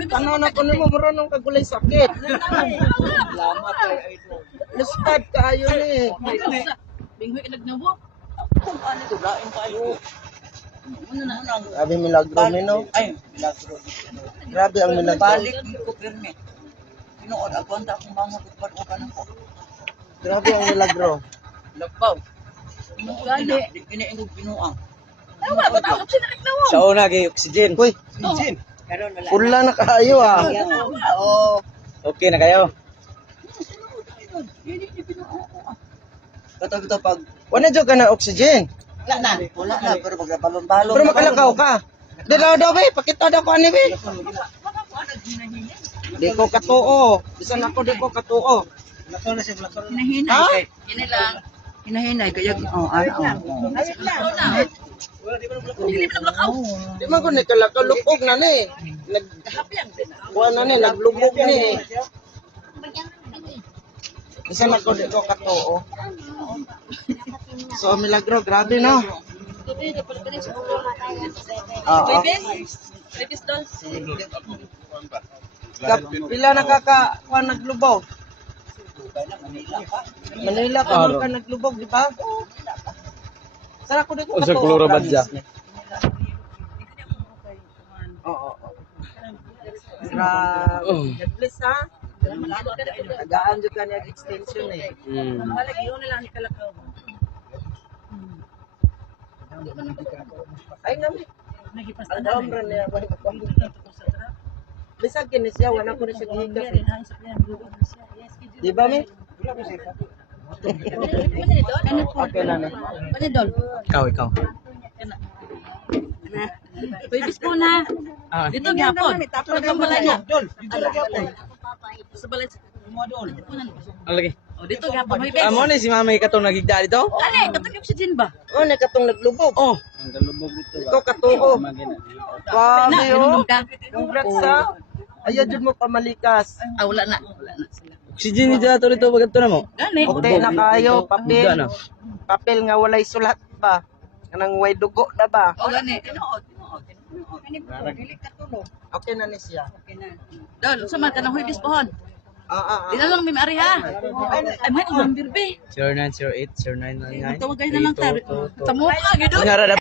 Tanaw na ko nimo marunong kagulay sakit. Salamat kay idol. Lustad kaayo ni. Binghoy nagnawo. Kung ano to lain tayo. Grabe milagro no. Ay, milagro. Grabe ang milagro. Balik ko pirmi. Tinuod ako anta akong mga tutpad o kanan ko. Grabe ang milagro. Labaw. Gani, ini ang binuang. Wala ba tawag siya nagnawo? Sa una kay oxygen. Uy, Karon wala. pula na kaayo ah. Oo. Okay na kayo. Katag pag Wala jud ka na oxygen. wala na pero magbalon-balon. Pero makalakaw ka. Dalaw daw be, pakita daw ko ani be. Di ko katuo. Bisan ako di ko katuo. Hinahinay kay kini lang. Hinahinay kay ano. Di man ko ni kalakaw lupog na ni. Kuha na ni, naglubog ni. Bisan ako di ko katuo. So milagro, grabe no. Oo. Bibis doon. Pila nakaka naglubog? Manila ka man ka naglubog, di ba? Sara ko di ko Usa kloro ba dya? Oo. Grabe. God bless ha. Tagaan jud ka niya extension eh. Wala giyon na lang ni kalakaw. Ay nami. Nagipasta Ang na. daom ra niya ba ko. Bisag kini siya wala ko ni siya gigas. Di ba mi? Okay na ni. Panidol. Ikaw. Bibis po na. Ah. Dito gyapon. Tulog ka pala niya. Sa balay. Ang lagi. Oh, dito gyapon bibis. Amo ni si Mama katong nagigda dito? Kani, katong oxygen ba? Oh, ni katong naglubog. Oh. Ikaw katuo. Grabe oh. Nainom ka? Congrats ha. Ayaw jud mo pamalikas. Ah, wala na. Wala na sila. Oxygen ni dito dito pagto na mo. Gani. Okay na kayo, Buda papel. na. Papel nga walay sulat ba? Kanang way dugo na ba? Oh, gani. Tinuod. Okay na ni siya. Dol, sa man kanang bibis pohon. Ah. Di na lang may mari ha. Ay, may number be. 0908 0999. Tawag kayo na lang tayo. Tamo ka, gidon. Ngara